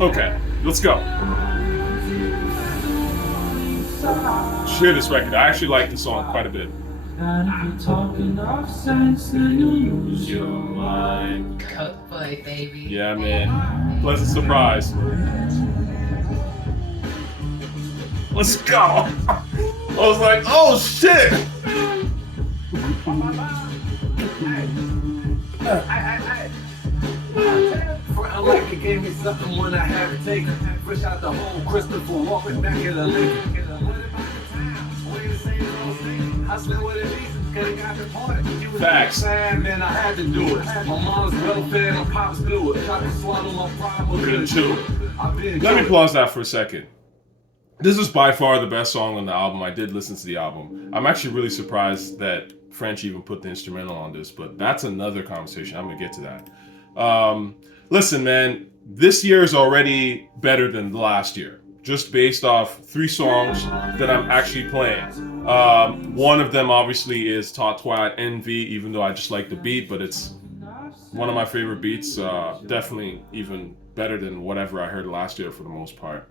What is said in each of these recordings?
Okay, let's go. Share this record. I actually like the song quite a bit. And if you're talking off sense, then you'll lose your mind. Cook boy, baby. Yeah, man. Pleasant surprise. Let's go. I was like, oh shit. I like it gave me something when I had to take it. Fresh out the hole, Christopher walking back in the Lincoln. Hustling with it easy, cause it got the party. You was Facts. sad, man, I had to do it. My mom's welfare and pops blew it. Tried to swallow my pride, but couldn't chew it. Let me pause that for a second. This is by far the best song on the album. I did listen to the album. I'm actually really surprised that French even put the instrumental on this, but that's another conversation. I'm gonna get to that. Listen, man, this year is already better than the last year, just based off 3 songs that I'm actually playing. One of them obviously is tochiRTA Envy, even though I just like the beat, but it's one of my favorite beats. Definitely even better than whatever I heard last year for the most part.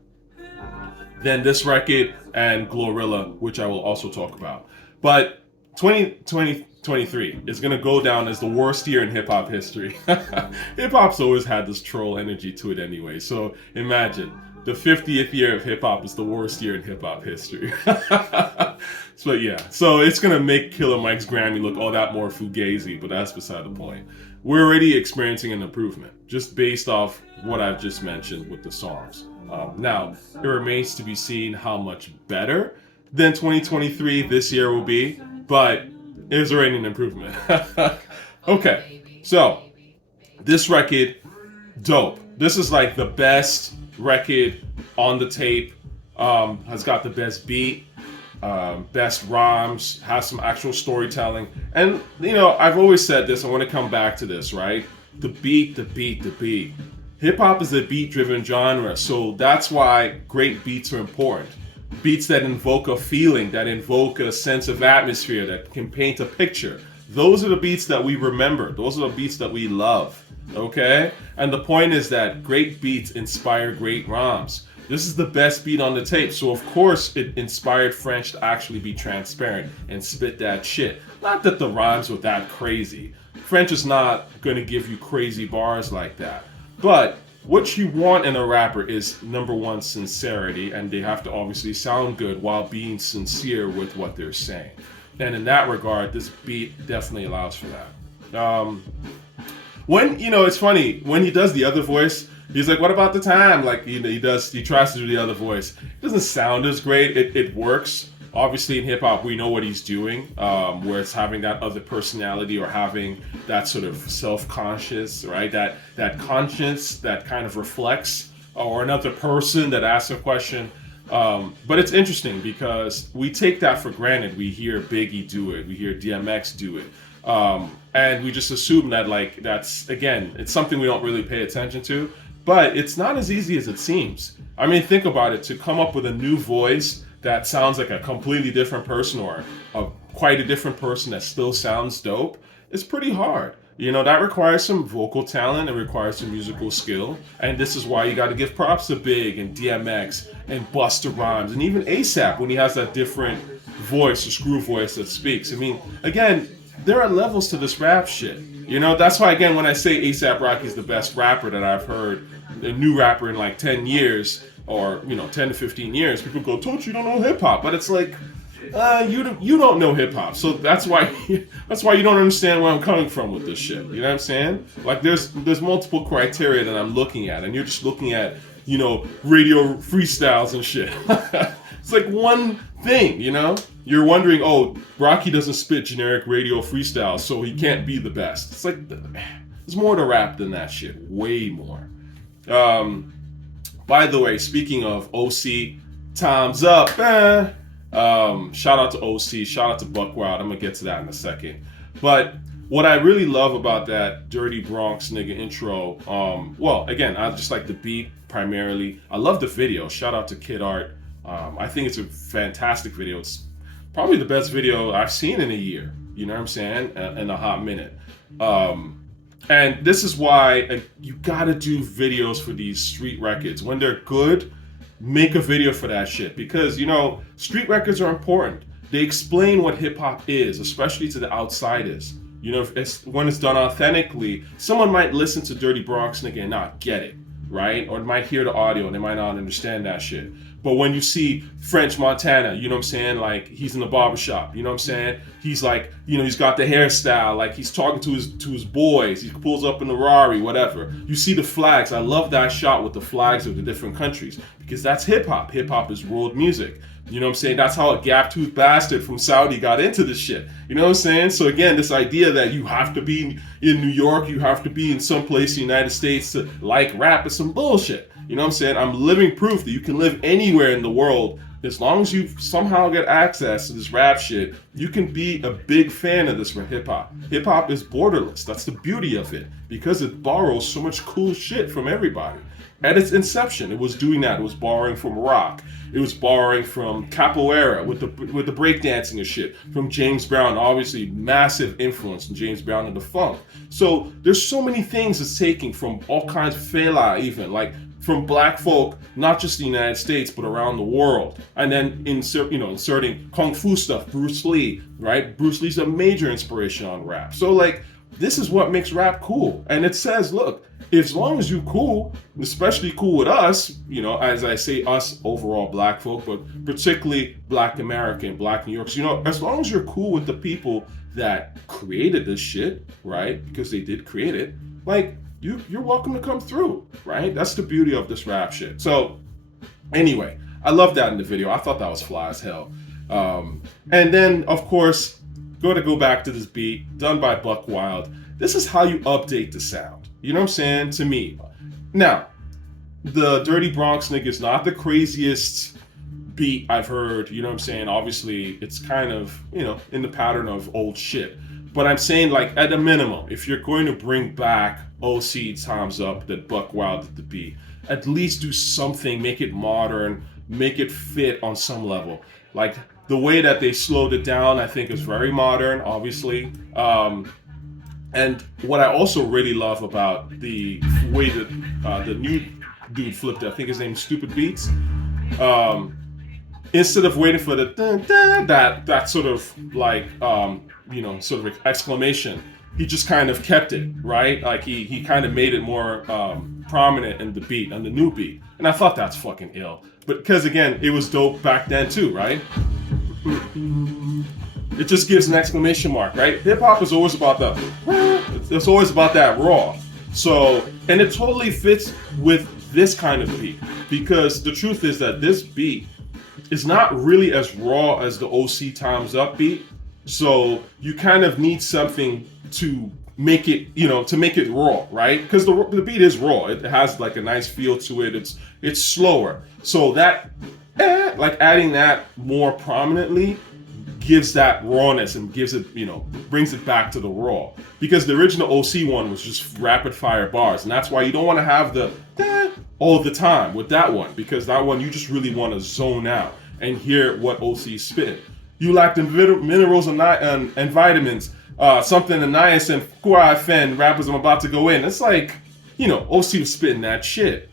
Then this record and GloRilla, which I will also talk about. But 2023 is going to go down as the worst year in hip-hop history. Hip-hop's always had this troll energy to it anyway. So imagine, the 50th year of hip-hop is the worst year in hip-hop history. So yeah, so it's going to make Killer Mike's Grammy look all that more fugazi, but that's beside the point. We're already experiencing an improvement, just based off what I've just mentioned with the songs. Now, it remains to be seen how much better than 2023 this year will be, but it is already an improvement. Okay, so this record, dope. This is like the best record on the tape. Has got the best beat, best rhymes, has some actual storytelling. And, you know, I've always said this, I want to come back to this, right? The beat. Hip-hop is a beat-driven genre, so that's why great beats are important. Beats that invoke a feeling, that invoke a sense of atmosphere, that can paint a picture. Those are the beats that we remember. Those are the beats that we love, okay? And the point is that great beats inspire great rhymes. This is the best beat on the tape, so of course it inspired French to actually be transparent and spit that shit. Not that the rhymes were that crazy. French is not gonna give you crazy bars like that. But what you want in a rapper is, number one, sincerity, and they have to obviously sound good while being sincere with what they're saying. And in that regard, this beat definitely allows for that. When, you know, it's funny, when he does the other voice, he's like, what about the time? Like, you know, he tries to do the other voice. It doesn't sound as great. It works. Obviously in hip hop, we know what he's doing, where it's having that other personality or having that sort of self-conscious, right? That conscience that kind of reflects, or another person that asks a question. But it's interesting because we take that for granted. We hear Biggie do it. We hear DMX do it. And we just assume that, like, that's, again, it's something we don't really pay attention to. But it's not as easy as it seems. I mean, think about it. To come up with a new voice that sounds like a completely different person, or quite a different person that still sounds dope, it's pretty hard. You know, that requires some vocal talent, it requires some musical skill, and this is why you got to give props to Big and DMX and Busta Rhymes and even ASAP when he has that different voice, a screw voice that speaks. I mean, again, there are levels to this rap shit. You know, that's why, again, when I say A$AP Rocky's the best rapper that I've heard, a new rapper in like 10 years, or, you know, 10 to 15 years, people go, Toch, you don't know hip-hop. But it's like, you don't know hip-hop. So that's why you don't understand where I'm coming from with this shit. You know what I'm saying? Like, there's multiple criteria that I'm looking at, and you're just looking at, you know, radio freestyles and shit. It's like one thing, you know? You're wondering, oh, Rocky doesn't spit generic radio freestyles, so he can't be the best. It's like, there's more to rap than that shit. Way more. By the way, speaking of OC, time's up. Shout out to OC, shout out to Buckwild. I'm gonna get to that in a second. But what I really love about that Dirty Bronx nigga intro, well, again, I just like the beat primarily. I love the video. Shout out to Kid Art. I think it's a fantastic video. It's probably the best video I've seen in a year. You know what I'm saying? In a hot minute. And this is why you gotta do videos for these street records. When they're good, make a video for that shit. Because, street records are important. They explain what hip hop is, especially to the outsiders. When it's done authentically, someone might listen to Dirty Bronx Nigga and not get it, right? Or might hear the audio and they might not understand that shit. But when you see French Montana, you know what I'm saying? Like, he's in the barbershop, you know what I'm saying? He's like, he's got the hairstyle, like he's talking to his boys, he pulls up in the Rari, whatever. You see the flags. I love that shot with the flags of the different countries, because that's hip hop. Hip hop is world music. You know what I'm saying? That's how a gap-toothed bastard from Saudi got into this shit. You know what I'm saying? So again, this idea that you have to be in New York, you have to be in some place in the United States to like rap is some bullshit. You know what I'm saying? I'm living proof that you can live anywhere in the world. As long as you somehow get access to this rap shit, you can be a big fan of this for hip-hop. Hip-hop is borderless. That's the beauty of it, because it borrows so much cool shit from everybody. At its inception, it was doing that. It was borrowing from rock. It was borrowing from capoeira with the breakdancing and shit. From James Brown, obviously massive influence in James Brown and the funk. So there's so many things it's taking from all kinds of fela, even like from black folk, not just the United States, but around the world. And then inserting kung fu stuff, Bruce Lee, right? Bruce Lee's a major inspiration on rap. So like, this is what makes rap cool. And it says, look, as long as you cool, especially cool with us, as I say us overall black folk, but particularly black American, black New Yorkers, as long as you're cool with the people that created this shit, right? Because they did create it, like, you're welcome to come through, right? That's the beauty of this rap shit. So anyway, I love that in the video. I thought that was fly as hell. And then, of course, go back to this beat done by Buckwild. This is how you update the sound. You know what I'm saying? To me. Now, the Dirty Bronx Nigga is not the craziest beat I've heard. You know what I'm saying? Obviously, it's kind of, in the pattern of old shit. But I'm saying, like, at a minimum, if you're going to bring back OC Time's Up that Buckwild did the beat, at least do something, make it modern, make it fit on some level. Like, the way that they slowed it down, I think, is very modern, obviously. And what I also really love about the way that the new dude flipped it, I think his name is Stupid Beats. Instead of waiting for the that sort of like sort of exclamation, he just kind of kept it, right? Like he kind of made it more prominent in the beat, on the new beat. And I thought that's fucking ill. But because again, it was dope back then too, right? It just gives an exclamation mark, right? Hip hop is always about it's always about that raw. So, and it totally fits with this kind of beat, because the truth is that this beat is not really as raw as the OC Time's Up beat. So you kind of need something to make it, to make it raw, right? Because the beat is raw. It has like a nice feel to it. It's slower. So that, like adding that more prominently gives that rawness and gives it, brings it back to the raw. Because the original OC one was just rapid fire bars. And that's why you don't want to have the all the time with that one. Because that one, you just really want to zone out and hear what OC is spitting. You lack the minerals and vitamins, something in niacin, niacin, rappers I'm about to go in. It's like, OC was spitting that shit.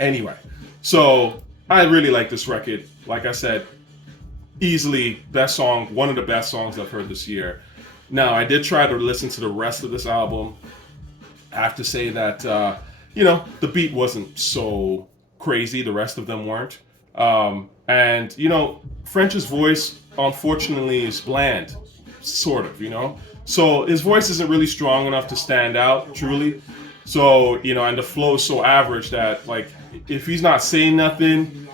Anyway, so I really like this record. Like I said, easily best song, one of the best songs I've heard this year. Now, I did try to listen to the rest of this album. I have to say that, the beat wasn't so crazy. The rest of them weren't. And, French's voice, unfortunately, is bland, sort of, So his voice isn't really strong enough to stand out, truly. So, and the flow is so average that, like, if he's not saying nothing,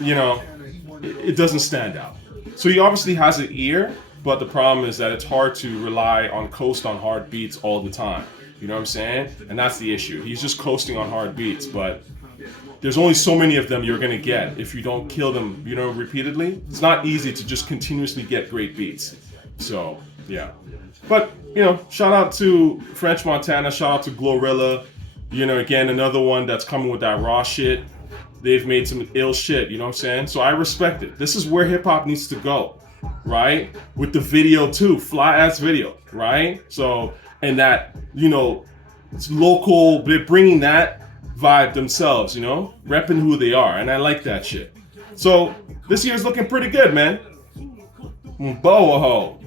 it doesn't stand out. So he obviously has an ear, but the problem is that it's hard to rely on coast on hard beats all the time. You know what I'm saying? And that's the issue. He's just coasting on hard beats, but there's only so many of them you're going to get if you don't kill them, repeatedly. It's not easy to just continuously get great beats. So, yeah. But, shout out to French Montana, shout out to GloRilla. Again, another one that's coming with that raw shit. They've made some ill shit, you know what I'm saying? So I respect it. This is where hip hop needs to go, right? With the video too, fly ass video, right? So, and that, you know, it's local, they're bringing that vibe themselves, you know, repping who they are, and I like that shit. So this year's looking pretty good, man. Boho.